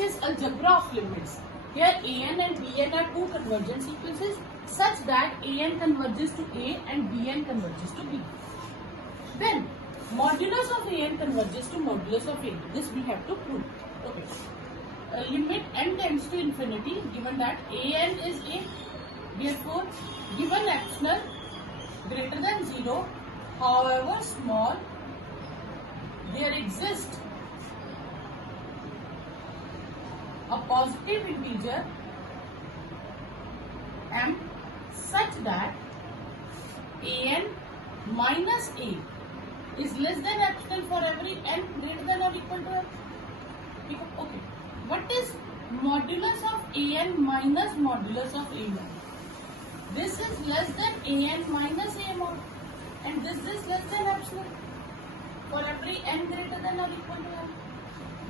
is algebra of limits. Here an and bn are two convergent sequences such that an converges to a and bn converges to b. Then modulus of an converges to modulus of a. This we have to prove. Okay. Limit n tends to infinity given that an is a. Therefore, given epsilon greater than 0, however small, there exists a positive integer m such that an minus a is less than epsilon for every n greater than or equal to m. Okay. What is modulus of an minus modulus of a1? This is less than an minus a mod, and this is less than epsilon for every n greater than or equal to m.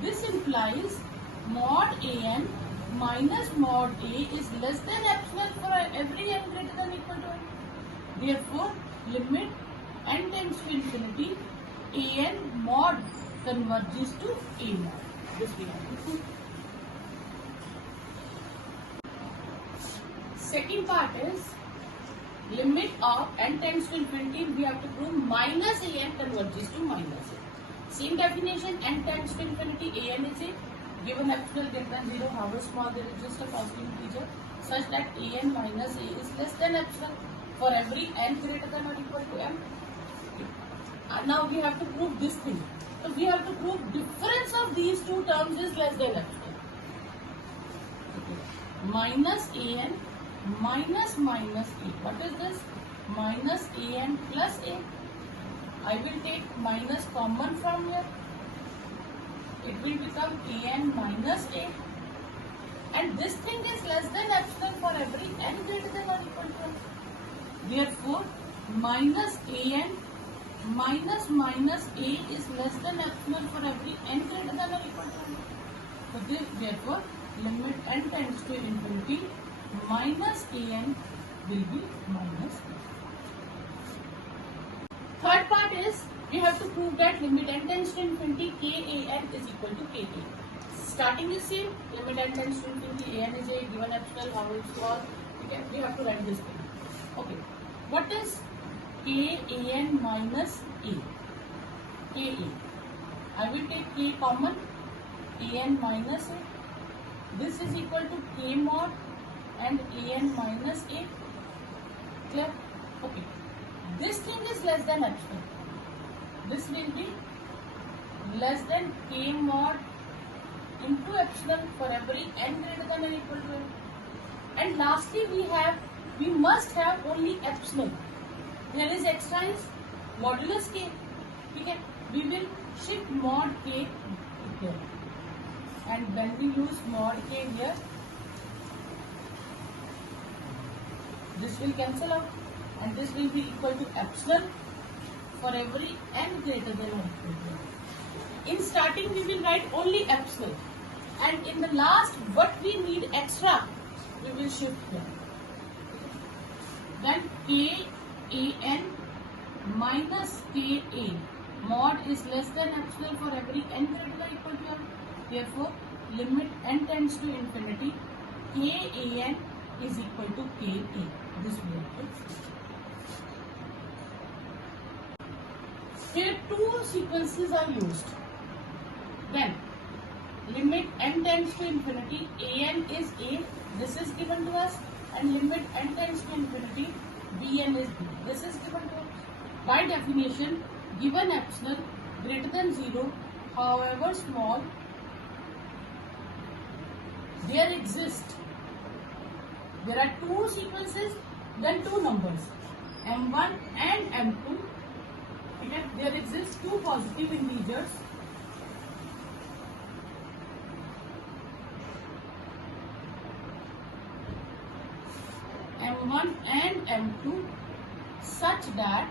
This implies mod an minus mod a is less than epsilon for every n greater than or equal to m. Therefore, limit n tends to infinity, an mod converges to a mod. This we have to prove. Second part is limit of n tends to infinity. We have to prove minus an converges to minus a. Same definition, n tends to infinity, an is a. Given epsilon greater than 0, however small, there is just a positive integer such that an minus a is less than epsilon for every n greater than or equal to m. Now we have to prove this thing. So we have to prove difference of these two terms is less than epsilon. Okay. Minus an minus minus a. What is this? Minus an plus a. I will take minus common from here. It will become an minus a. And this thing is less than epsilon for every n greater than or equal to m. Therefore, minus an minus minus a is less than epsilon for every n greater than or equal to m. So therefore, limit n tends to infinity, minus an will be minus a. Third part is we have to prove that limit n tends to infinity, kan is equal to ka. Starting is same, limit n tends to infinity, an is a, given epsilon, how it's small, we have to write this thing. Okay, what is kan minus a? Ka. I will take k common, an minus a. This is equal to k mod and an minus a. Clear? Okay. This thing is less than epsilon. This will be less than k mod into epsilon for every n greater than or equal to m. And lastly, we must have only epsilon. There is extra is modulus k. Okay. We will shift mod k here. And when we use mod k here, this will cancel out and this will be equal to epsilon for every n greater than or equal to m. In starting, we will write only epsilon, and in the last, what we need extra, we will shift here. Then kan minus ka mod is less than epsilon for every n greater than or equal to m. Therefore, limit n tends to infinity, kan is equal to ka. This will be. Here two sequences are used. Then limit n tends to infinity, an is a, this is given to us, and limit n tends to infinity, bn is b, this is given to us. By definition, given epsilon greater than 0, however small, there are two sequences, then two numbers, m1 and m2. Okay, there exist two positive integers, m1 and m2, such that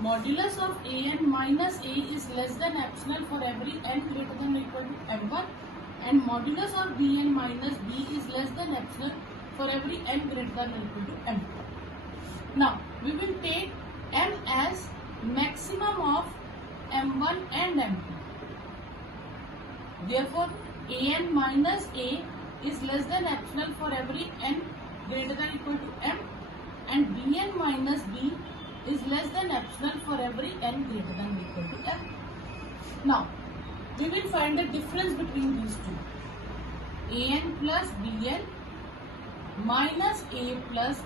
modulus of an minus a is less than epsilon for every n greater than or equal to m1, and modulus of bn minus b is less than epsilon for every n greater than or equal to m2. Now, we will take m as maximum of m1 and m2. Therefore, an minus a is less than epsilon for every n greater than equal to m, and bn minus b is less than epsilon for every n greater than equal to m. Now, we will find the difference between these two. An plus bn minus a plus b.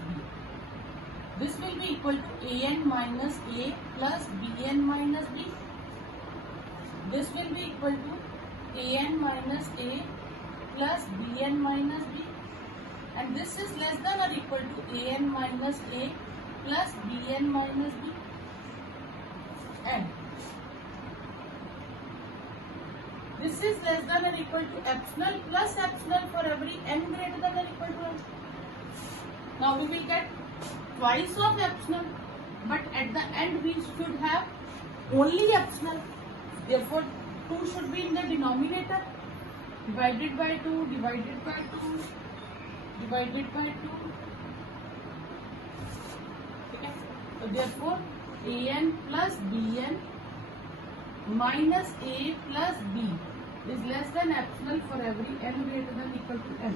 This will be equal to an minus a plus bn minus b. This will be equal to an minus a plus bn minus b. And this is less than or equal to an minus a plus bn minus b. And this is less than or equal to epsilon plus epsilon for every n greater than or equal to n. Now we will get twice of epsilon, but at the end we should have only epsilon. Therefore, 2 should be in the denominator. Divided by 2, divided by 2, divided by 2. Okay. So therefore, an plus bn minus a plus b is less than epsilon for every n greater than equal to m.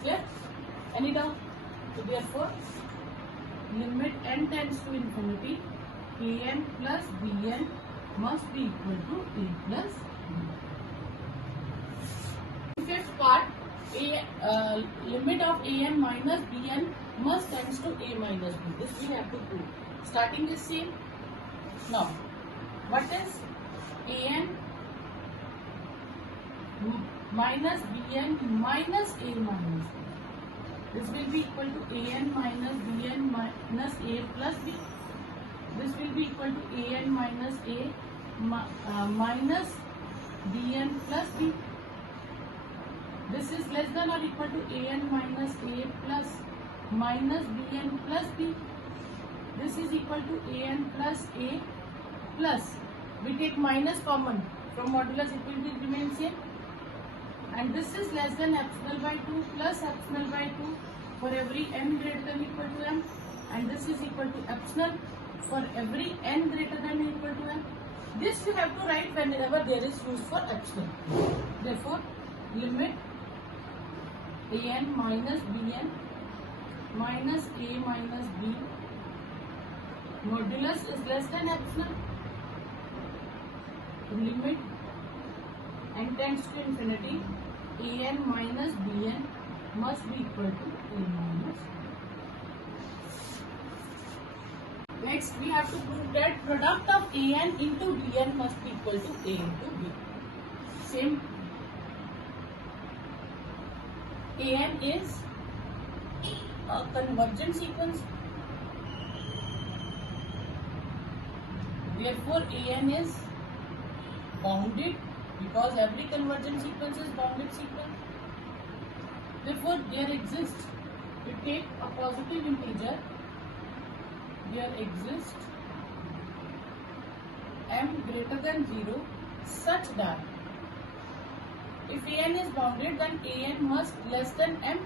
Clear? Any doubt? So therefore, limit n tends to infinity, an plus bn must be equal to a plus b. Fifth part, limit of an minus bn must tends to a minus b. This we have to prove. Starting is same. Now, what is an minus bn minus a minus b? This will be equal to an minus bn minus a plus b. This will be equal to an minus a minus bn plus b. This is less than or equal to an minus a plus minus bn plus b. This is equal to an plus a plus. We take minus common from modulus, it will remain same. And this is less than epsilon by 2 plus epsilon by 2 for every n greater than equal to m, and this is equal to epsilon for every n greater than equal to m. This you have to write whenever there is use for epsilon. Therefore, limit an minus bn minus a minus b modulus is less than epsilon. Limit n tends to infinity, an minus bn must be equal to a minus. Next, we have to prove that product of an into bn must be equal to a into b. Same. An is a convergent sequence. Therefore, an is bounded, because every convergent sequence is bounded sequence. Therefore, there exists, we take a positive integer, there exists m greater than 0 such that if an is bounded, then an must less than m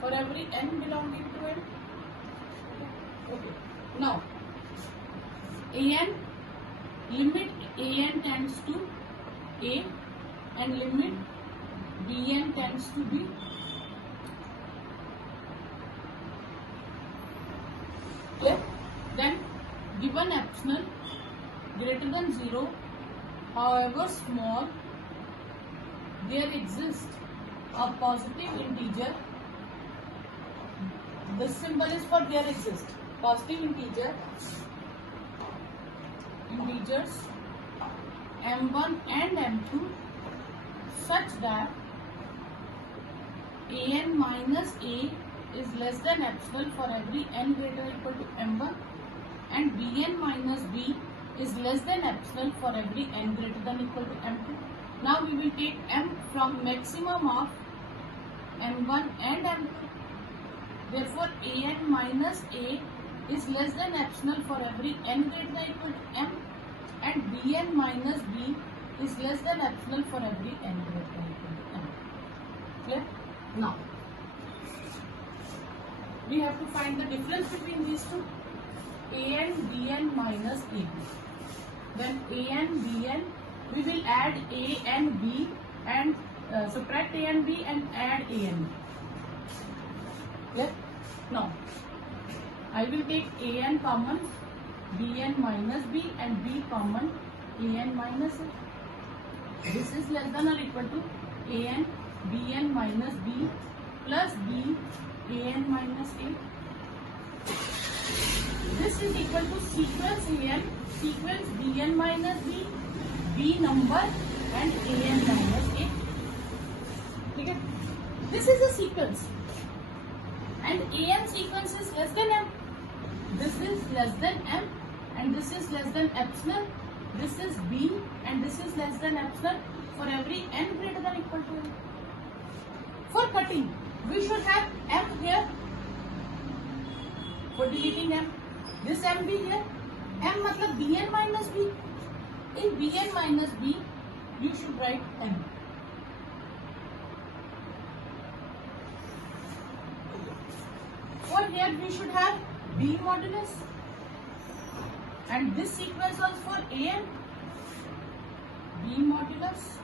for every n belonging to m. Okay. Now, an, limit an tends to a and limit bn tends to b. Clear? Then, given epsilon greater than 0, however small, there exists a positive integer. This symbol is for there exists positive integers m1 and m2 such that an minus a is less than epsilon for every n greater or equal to m1, and bn minus b is less than epsilon for every n greater than equal to m2. Now we will take m from maximum of m1 and m2. Therefore, an minus a is less than epsilon for every n greater than equal to m, and bn minus b is less than epsilon for every n greater than equal to m. Clear? Now, we have to find the difference between these two. An bn minus ab. Then an bn we will add A and B and subtract A and B and add A and B. Clear? Now, I will take A n common, B n minus B and B common, A n minus A. This is less than or equal to A n, B n minus B plus B, A n minus A. This is equal to sequence A n, sequence B n minus B, B number and A n minus A. Okay? This is a sequence. And A n sequence is less than M. This is less than M and this is less than epsilon. This is B and this is less than epsilon for every n greater than or equal to M. For cutting, we should have M here. For deleting M, this M be here. M matlab Bn minus B. In Bn minus B, you should write M. For here, we should have B modulus. And this sequence was for An. B modulus,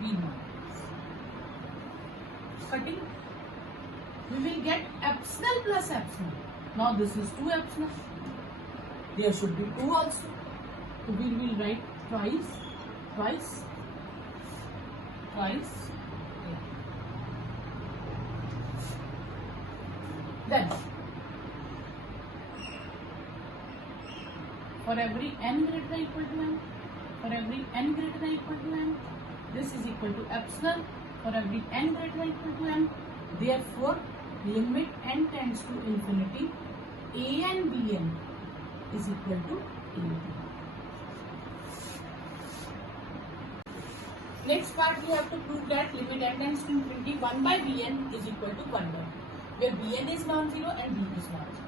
B modulus. Cutting, we will get epsilon plus epsilon. Now this is 2 epsilon. There should be 2 also. So we will write twice, twice, twice. Then, for every n greater than or equal to n, for every n greater than or equal to n, this is equal to epsilon. For every n greater than or equal to n, therefore, limit n tends to infinity, A n Bn is equal to A n. Next part, we have to prove that limit n tends to infinity 1 by Bn is equal to 1 by B, where Bn is non-zero and B is non-zero.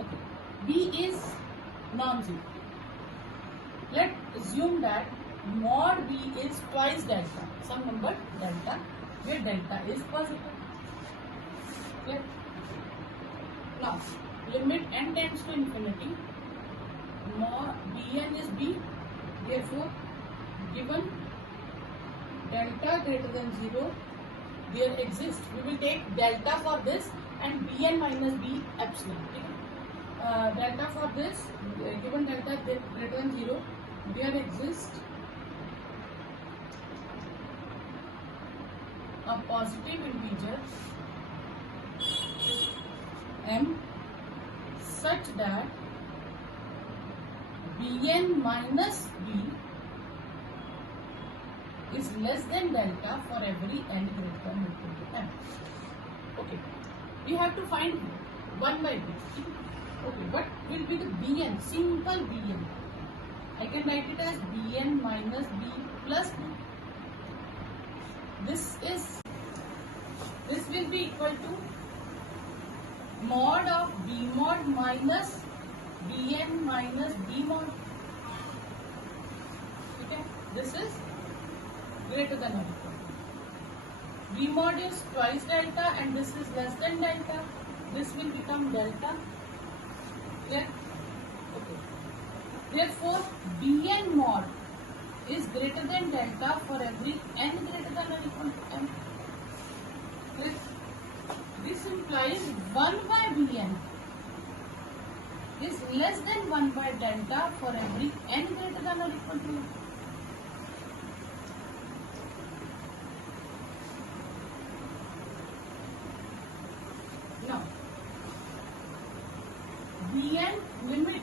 Okay, B is non-zero. Let's assume that mod B is twice delta, some number delta, where delta is positive. Clear? Now, limit n tends to infinity, mod Bn is B, therefore, given delta greater than 0, there exists, we will take delta for this and Bn minus B epsilon. Delta for this, given delta greater than 0, there exists a positive integer M such that Bn minus B is less than delta for every n greater than or equal to M. Okay, we have to find 1 by B. Okay, what will be the Bn? Simple Bn. I can write it as Bn minus B plus B. This will be equal to mod of B mod minus Bn minus B mod. Okay, this is greater than or equal to. B mod is twice delta and this is less than delta. This will become delta. Clear? Okay. Therefore, Bn mod is greater than delta for every n greater than or equal to M. Clear? This implies 1 by Bn is less than 1 by delta for every n greater than or equal to M. Now, Bn limit,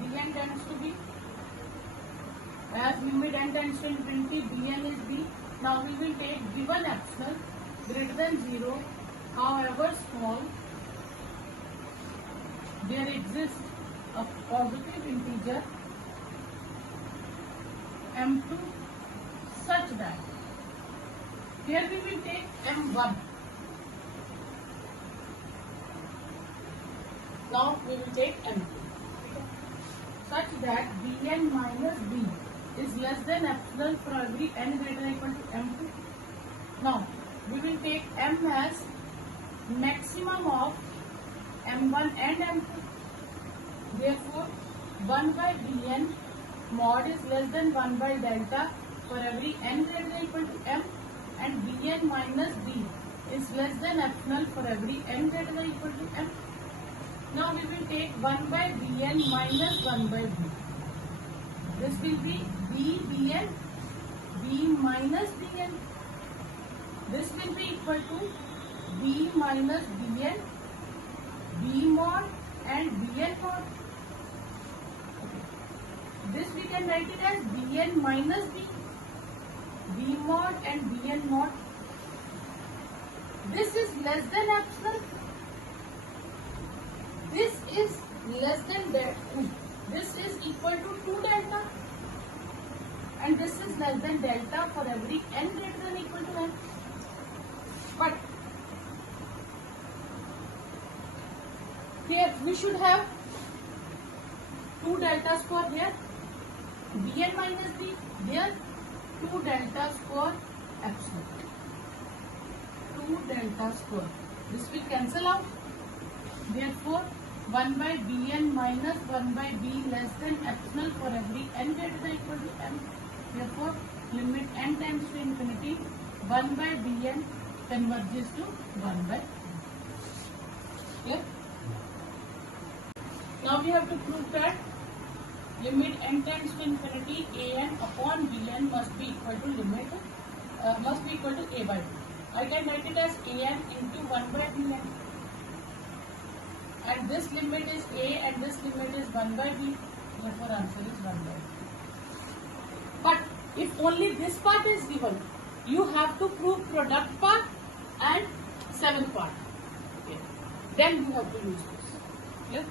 Bn tends to be, as limit n tends to infinity, Bn is B. Now we will take given epsilon greater than 0, however small, there exists a positive integer M2 such that, here we will take M1. Now we will take M2 such that Bn minus B is less than epsilon for every n greater than or equal to M2. Now we will take M as maximum of M1 and M2. Therefore, 1 by Bn mod is less than 1 by delta for every n greater than equal to m, and bn minus b is less than epsilon for every n greater than equal to m. Now we will take 1 by bn minus 1 by b. This will be b bn, b minus bn. This will be equal to b minus bn, b mod and bn mod. Okay. This we can write it as bn minus b, b mod and bn mod. This is less than epsilon. This is less than delta. This is equal to 2 delta. And this is less than delta for every n greater than equal to n. But here we should have 2 deltas for here, bn minus b, here 2 deltas for epsilon. 2 deltas for, this will cancel out. Therefore 1 by bn minus 1 by b less than epsilon for every n greater than equal to m. Therefore limit n tends to infinity, 1 by bn converges to 1 by b. Clear? Now we have to prove that limit n tends to infinity an upon bn must be equal to a by b. I can write it as an into 1 by bn. And this limit is a and this limit is 1 by b. Therefore answer is 1 by b. But if only this part is given, you have to prove product part and 7th part. Okay. Then you have to use this. Clear?